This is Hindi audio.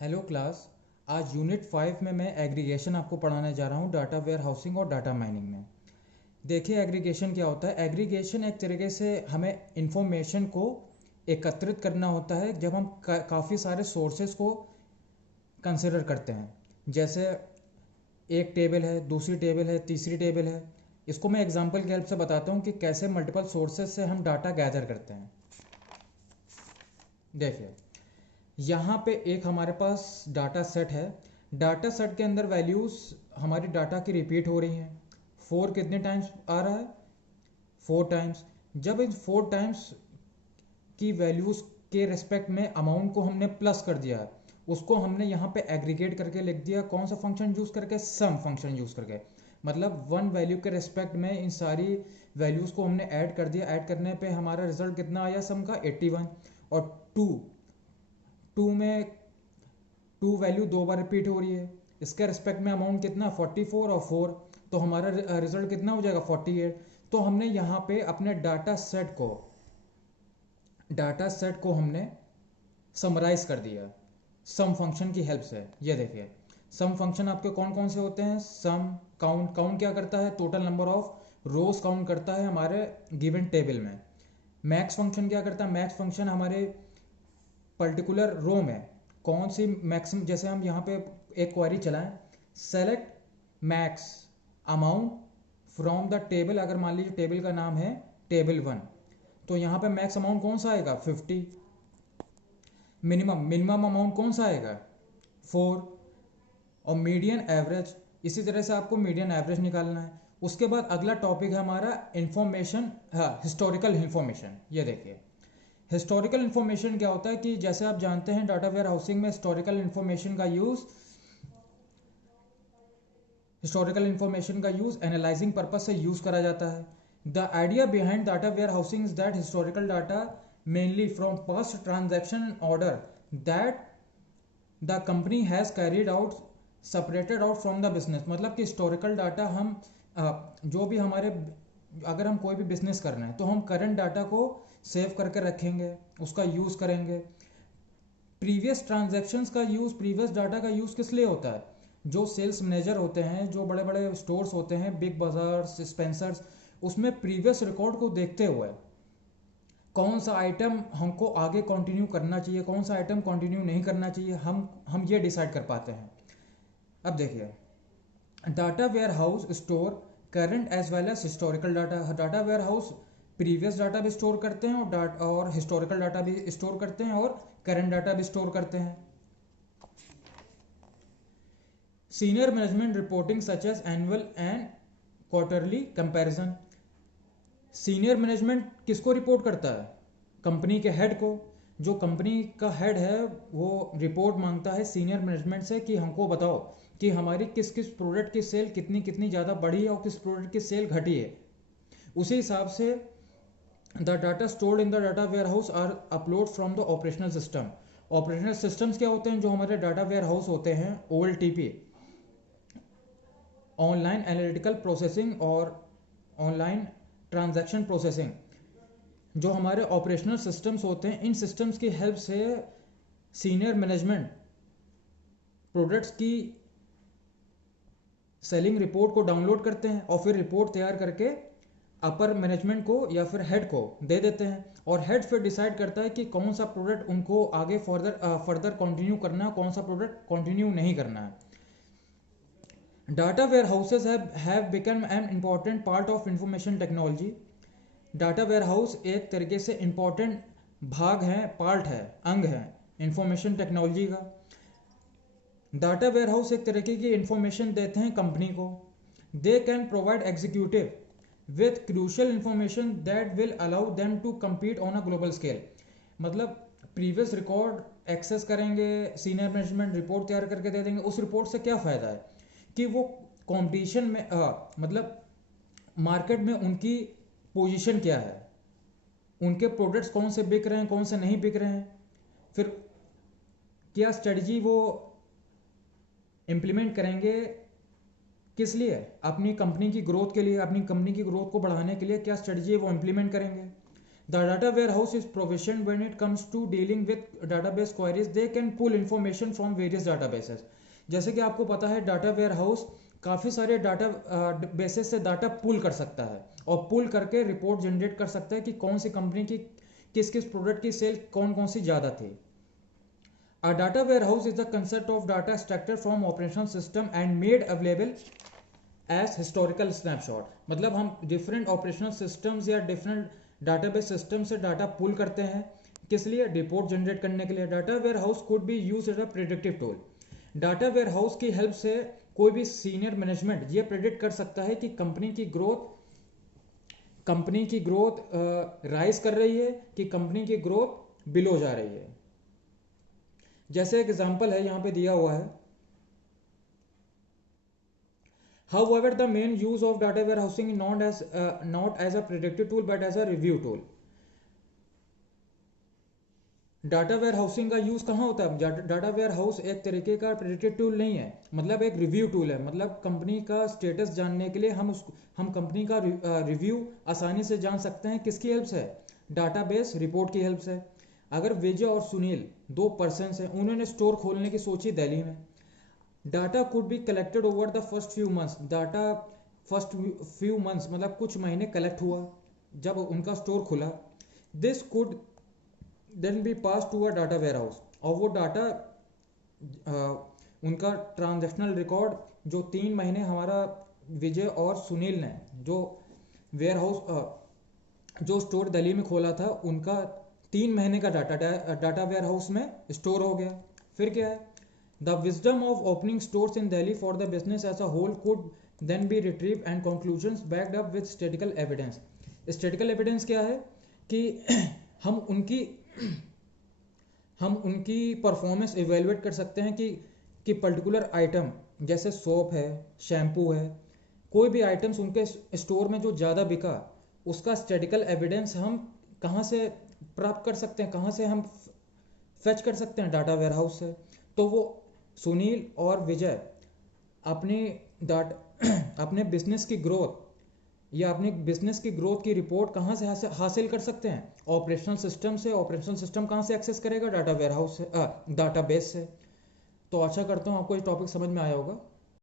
Hello class. आज यूनिट 5 में मैं एग्रीगेशन आपको पढ़ाने जा रहा हूँ डाटा वेयर हाउसिंग और डाटा माइनिंग में। देखिए एग्रीगेशन क्या होता है। एग्रीगेशन एक तरीके से हमें इंफॉर्मेशन को एकत्रित करना होता है जब हम काफ़ी सारे सोर्सेज को कंसिडर करते हैं। जैसे एक टेबल है, दूसरी टेबल है, तीसरी टेबल है। इसको मैं एग्जांपल की हेल्प से बताता हूँ कि कैसे मल्टीपल सोर्सेज से हम डाटा गैदर करते हैं। देखिए यहाँ पे एक हमारे पास डाटा सेट है। डाटा सेट के अंदर वैल्यूज़ हमारी डाटा की रिपीट हो रही हैं। 4 कितने टाइम्स आ रहा है? 4 टाइम्स। जब इन 4 टाइम्स की वैल्यूज़ के रिस्पेक्ट में अमाउंट को हमने प्लस कर दिया, उसको हमने यहाँ पे एग्रीगेट करके लिख दिया। कौन सा फंक्शन यूज़ करके? सम फंक्शन यूज़ करके। मतलब वन वैल्यू के रिस्पेक्ट में इन सारी वैल्यूज़ को हमने ऐड कर दिया। ऐड करने पे हमारा रिजल्ट कितना आया सम का? 81। और टू टू में टू वैल्यू 2 बार रिपीट हो रही है। इसके रिस्पेक्ट में अमाउंट कितना? 44 और 4। तो हमारा रिजल्ट कितना हो जाएगा? 48। तो हमने यहाँ पे अपने डाटा सेट को हमने समराइज कर दिया सम फंक्शन की हेल्प से। ये देखिए सम फंक्शन आपके कौन कौन से होते हैं? सम, काउंट। काउंट क्या करता है? Total number of rose count करता है हमारे गिवन टेबल में। मैक्स फंक्शन क्या करता है? मैक्स फंक्शन हमारे पर्टिकुलर रो में कौन सी मैक्सिमम, जैसे हम यहाँ पे एक क्वेरी चलाएं, select max amount from the table. अगर मान लीजिए टेबल का नाम है टेबल 1, तो यहाँ पे मैक्स अमाउंट कौन सा आएगा? 50। मिनिमम अमाउंट कौन सा आएगा? 4। और मीडियन एवरेज, इसी तरह से आपको मीडियन एवरेज निकालना है। उसके बाद अगला टॉपिक है हमारा इंफॉर्मेशन, हाँ, हिस्टोरिकल इंफॉर्मेशन। ये देखिए हिस्टोरिकल इन्फॉर्मेशन क्या होता है कि जैसे आप जानते हैं डाटा वेयर हाउसिंग में हिस्टोरिकल इन्फॉर्मेशन का यूज़ एनालाइजिंग पर्पज से यूज़ करा जाता है। The idea behind data warehousing is that historical data mainly from past transaction order that the company has carried out separated out from the business. मतलब कि हिस्टोरिकल डाटा हम जो भी हमारे, अगर हम कोई भी बिजनेस कर रहे हैं तो हम करंट डाटा को सेव करके रखेंगे, उसका यूज़ करेंगे। प्रीवियस ट्रांजैक्शंस का यूज़, प्रीवियस डाटा का यूज़ किस लिए होता है? जो सेल्स मैनेजर होते हैं, जो बड़े बड़े स्टोर्स होते हैं, बिग बाजार्स, स्पेंसर्स, उसमें प्रीवियस रिकॉर्ड को देखते हुए कौन सा आइटम हमको आगे कंटिन्यू करना चाहिए, कौन सा आइटम कंटिन्यू नहीं करना चाहिए, हम ये डिसाइड कर पाते हैं। अब देखिए data warehouse store current as well as historical data. Data warehouse previous data भी स्टोर करते हैं और हिस्टोरिकल डाटा भी स्टोर करते हैं और करंट डाटा भी स्टोर करते हैं। Senior management reporting such as annual and quarterly comparison. Senior management किसको रिपोर्ट करता है? कंपनी के हेड को। जो कंपनी का हेड है वो रिपोर्ट मांगता है सीनियर मैनेजमेंट से कि हमको बताओ कि हमारी किस किस प्रोडक्ट की सेल कितनी कितनी ज़्यादा बढ़ी है और किस प्रोडक्ट की सेल घटी है। उसी हिसाब से the data stored in the data warehouse are upload from the operational system. Operational systems क्या होते हैं? जो हमारे डाटा वेयर हाउस होते हैं, OLTP, ऑनलाइन एनालिटिकल प्रोसेसिंग और ऑनलाइन ट्रांजैक्शन प्रोसेसिंग। जो हमारे ऑपरेशनल सिस्टम्स होते हैं, इन सिस्टम्स की हेल्प से सीनियर मैनेजमेंट प्रोडक्ट्स की सेलिंग रिपोर्ट को डाउनलोड करते हैं और फिर रिपोर्ट तैयार करके अपर मैनेजमेंट को या फिर हेड को दे देते हैं। और हेड फिर डिसाइड करता है कि कौन सा प्रोडक्ट उनको आगे फर्दर कंटिन्यू करना है, कौन सा प्रोडक्ट कंटिन्यू नहीं करना है। Data warehouses have become an important part of information technology. Data warehouse एक तरीके से इम्पॉर्टेंट भाग है, पार्ट है, अंग है इंफॉर्मेशन टेक्नोलॉजी का। डाटा वेयर हाउस एक तरीके की इंफॉर्मेशन देते हैं कंपनी को। They can provide executive with crucial information that will allow them to compete on a global scale. मतलब प्रीवियस रिकॉर्ड एक्सेस करेंगे, सीनियर मैनेजमेंट रिपोर्ट तैयार करके दे देंगे। उस रिपोर्ट से क्या फ़ायदा है कि वो कंपटीशन में मतलब मार्केट में उनकी पोजीशन क्या है, उनके प्रोडक्ट्स कौन से बिक रहे हैं, कौन से नहीं बिक रहे हैं, फिर क्या स्ट्रेटजी वो इम्प्लीमेंट करेंगे, किस लिए? अपनी कंपनी की ग्रोथ के लिए, अपनी कंपनी की ग्रोथ को बढ़ाने के लिए क्या स्ट्रेटजी वो इम्प्लीमेंट करेंगे। The data warehouse is provisioned when it comes to dealing with database queries. They can pull information from various databases. जैसे कि आपको पता है डाटा वेयरहाउस काफ़ी सारे डाटा बेसिस से डाटा पुल कर सकता है और पुल करके रिपोर्ट जनरेट कर सकता है कि कौन सी कंपनी की किस किस प्रोडक्ट की सेल कौन कौन सी ज़्यादा थी. A data warehouse is the concept of data extracted from operational system and made available as historical snapshot. मतलब हम डिफरेंट ऑपरेशनल सिस्टम्स या डिफरेंट डाटाबेस सिस्टम से डाटा पुल करते हैं. किस लिए? रिपोर्ट जनरेट करने के लिए. Data warehouse could be use as a predictive tool. Data warehouse की हेल्प से कोई भी सीनियर मैनेजमेंट ये प्रेडिक्ट कर सकता है कि कंपनी की ग्रोथ राइज कर रही है कि कंपनी की ग्रोथ बिलो जा रही है. जैसे एक एग्जांपल है यहाँ पे दिया हुआ है. However, the main use of data warehousing is not as a predictive tool but as a review tool. Data warehousing का यूज कहाँ होता है? डाटा वेयरहाउस एक तरीके का प्रेडिक्टिव टूल नहीं है, मतलब एक रिव्यू टूल है. मतलब कंपनी का स्टेटस जानने के लिए हम कंपनी का रिव्यू आसानी से जान सकते हैं. किसकी हेल्प से? डाटाबेस रिपोर्ट की हेल्प से. अगर विजय और सुनील 2 पर्सन हैं, उन्होंने स्टोर खोलने की सोची दिल्ली में. Data could be collected over the first few months. Data first few months मतलब कुछ महीने कलेक्ट हुआ जब उनका स्टोर खुला. This could then be pass to a data warehouse. और वो डाटा उनका ट्रांजैक्शनल रिकॉर्ड जो 3 महीने हमारा विजय और सुनील ने जो वेयरहाउस जो स्टोर दिल्ली में खोला था, उनका 3 महीने का डाटा वेयरहाउस में स्टोर हो गया. फिर क्या है? The wisdom of opening stores in Delhi for the business as a whole could then be retrieved and conclusions backed up with statistical evidence. Statistical evidence क्या है कि हम उनकी परफॉर्मेंस इवेलुएट कर सकते हैं कि पर्टिकुलर आइटम जैसे सोप है, शैम्पू है, कोई भी आइटम्स उनके स्टोर में जो ज़्यादा बिका, उसका स्टैटिकल एविडेंस हम कहाँ से प्राप्त कर सकते हैं, कहाँ से हम फेच कर सकते हैं? डाटा वेयरहाउस से. तो वो सुनील और विजय अपने बिजनेस की ग्रोथ या अपने बिजनेस की ग्रोथ की रिपोर्ट कहाँ से हासिल कर सकते हैं? ऑपरेशनल सिस्टम से. ऑपरेशनल सिस्टम कहाँ से एक्सेस करेगा? डाटा वेयरहाउस से, डाटाबेस से. तो आशा करता हूँ आपको ये टॉपिक समझ में आया होगा.